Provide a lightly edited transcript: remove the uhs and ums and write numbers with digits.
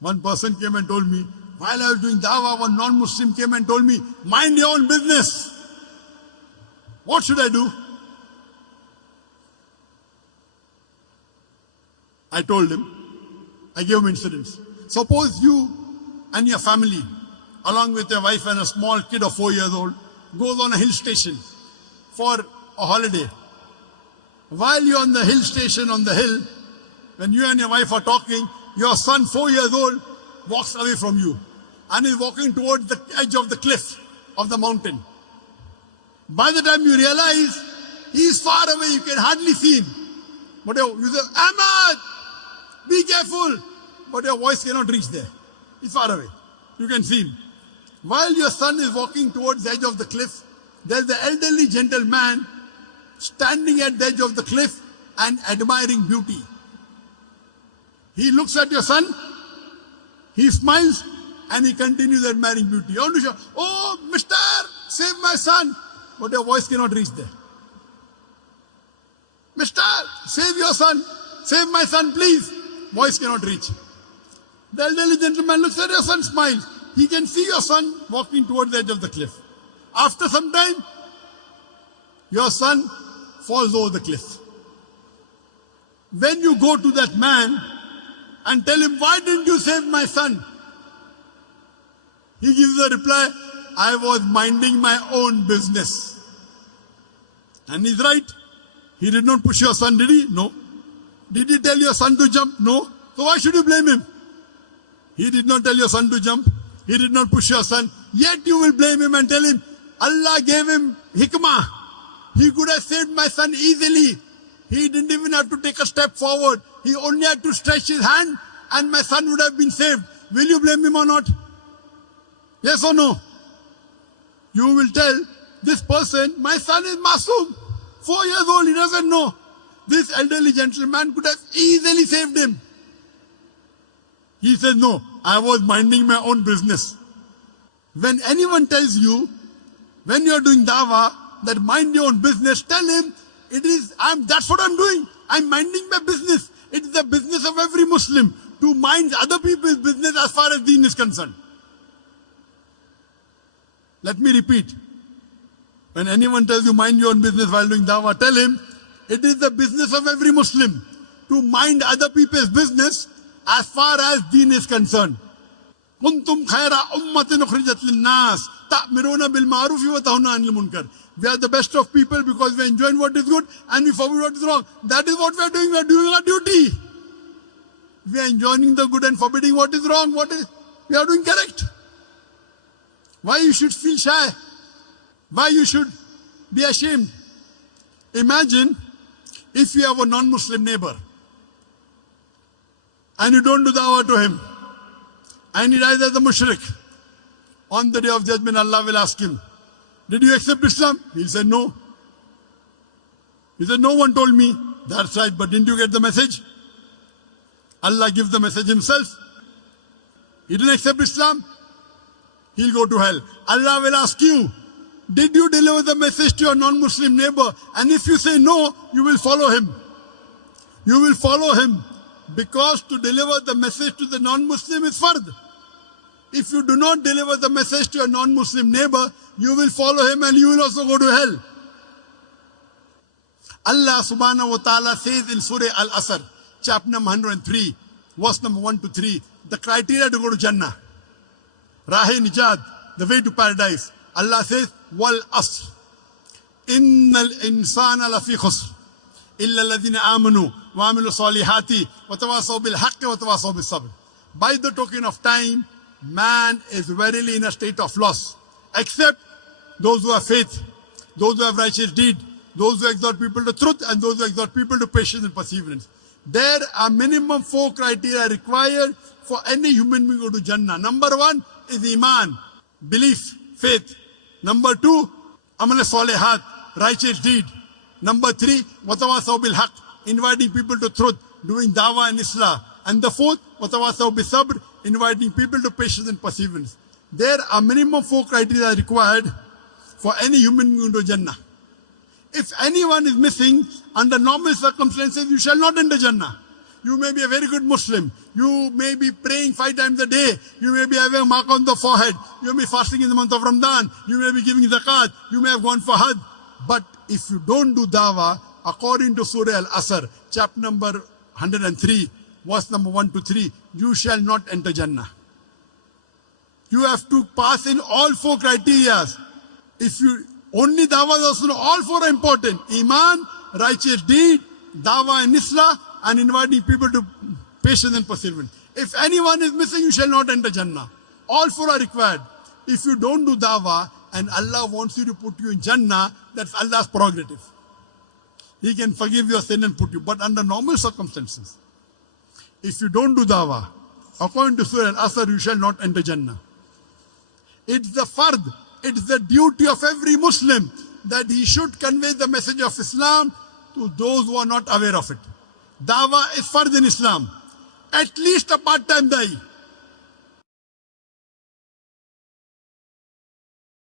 One person came and told me, while I was doing dawah, one non-Muslim came and told me, mind your own business. What should I do? I told him, I gave him incidents. Suppose you and your family, along with your wife and a small kid of 4 years old, goes on a hill station for a holiday. While you're on the hill station, on the hill, when you and your wife are talking, your son, 4 years old, walks away from you and is walking towards the edge of the cliff of the mountain. By the time you realize, he is far away, you can hardly see him. But you say, Ahmad, be careful. But your voice cannot reach there. He's far away. You can see him. While your son is walking towards the edge of the cliff, there's the elderly gentleman standing at the edge of the cliff and admiring beauty. He looks at your son, he smiles, and he continues admiring beauty. You want to shout, oh, mister, save my son. But your voice cannot reach there. Mister, save your son. Save my son, please. Voice cannot reach. The elderly gentleman looks at your son, smiles. He can see your son walking towards the edge of the cliff. After some time, your son falls over the cliff. When you go to that man and tell him, why didn't you save my son? He gives the reply, I was minding my own business. And he's right. He did not push your son, did he? No. Did he tell your son to jump? No. So why should you blame him? He did not tell your son to jump. He did not push your son. Yet you will blame him and tell him, Allah gave him hikmah. He could have saved my son easily. He didn't even have to take a step forward. He only had to stretch his hand and my son would have been saved. Will you blame him or not? Yes or no? You will tell this person, my son is masoom. 4 years old, he doesn't know. This elderly gentleman could have easily saved him. He says, no, I was minding my own business. When anyone tells you, when you are doing dawah, that mind your own business, tell him, that's what I'm doing. I'm minding my business. It is the business of every Muslim to mind other people's business as far as deen is concerned. Let me repeat. When anyone tells you mind your own business while doing dawah, tell him, it is the business of every Muslim to mind other people's business as far as deen is concerned. Kuntum khaira ummatin ukhrijat linnas ta'miruna bil ma'ruf wa tanhauna 'anil munkar. We are the best of people because we are enjoying what is good and we forbid what is wrong. That is what we are doing. We are doing our duty. We are enjoying the good and forbidding what is wrong. We are doing correct. Why you should feel shy? Why you should be ashamed? Imagine if you have a non-Muslim neighbor and you don't do dawah to him and he dies as a mushrik. On the day of judgment, Allah will ask him, did you accept Islam? He'll say no. He said, no one told me. That's right, but didn't you get the message? Allah gives the message himself. He didn't accept Islam. He'll go to hell. Allah will ask you, did you deliver the message to your non-Muslim neighbor? And if you say no, you will follow him. You will follow him because to deliver the message to the non-Muslim is fard. If you do not deliver the message to your non-Muslim neighbor, you will follow him and you will also go to hell. Allah subhanahu wa ta'ala says in Surah Al-Asr, chapter number 103, verse number 1 to 3, the criteria to go to Jannah. Rahe Nijad, the way to paradise. Allah says, Wal Asr. Innal insana lafi khusr. Illa alladhina amanu wa amilu salihati wa tawasaw bil haqqi wa tawasaw bis sabr. By the token of time, man is verily in a state of loss. Except those who have faith, those who have righteous deed, those who exhort people to truth, and those who exhort people to patience and perseverance. There are minimum 4 criteria required for any human being to go to Jannah. Number 1 is Iman, belief, faith. Number 2, Amal Salihat, righteous deed. Number 3, Watawasaw bil Haq, inviting people to truth, doing dawah and islah. And the 4th, Watawasaw bil Sabr, inviting people to patience and perseverance. There are minimum 4 criteria required for any human being to Jannah. If anyone is missing, under normal circumstances, you shall not enter Jannah. You may be a very good Muslim. You may be praying 5 times a day. You may be having a mark on the forehead. You may be fasting in the month of Ramadan. You may be giving zakat. You may have gone for Hajj. But if you don't do dawah, according to Surah Al-Asr, chapter number 103, verse number 1 to 3, you shall not enter Jannah. You have to pass in all 4 criteria. If you only dawah, also all 4 are important. Iman, righteous deed, dawah and islah, and inviting people to patience and perseverance. If anyone is missing, you shall not enter Jannah. All 4 are required. If you don't do dawah and Allah wants you to put you in Jannah, that's Allah's prerogative. He can forgive your sin and put you. But under normal circumstances, if you don't do dawah, according to Surah Al-Asr, you shall not enter Jannah. It's the fard, it's the duty of every Muslim that he should convey the message of Islam to those who are not aware of it. Dawah is fard in Islam. At least a part-time da'i.